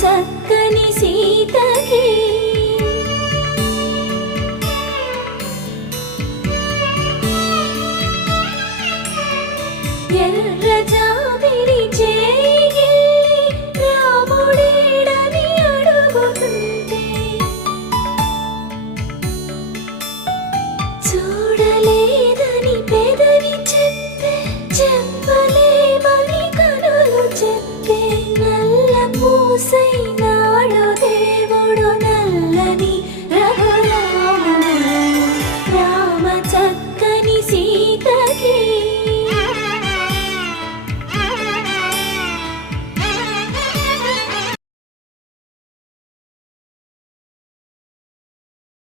చక్కని సీతకి ఎర్ర జాబిలి చేయి రాముడేడని అడుగుతుంటే చూడలేదని పెదవి చెప్పే చెప్పలేమని కనులు చెప్పే నల్ల పూసై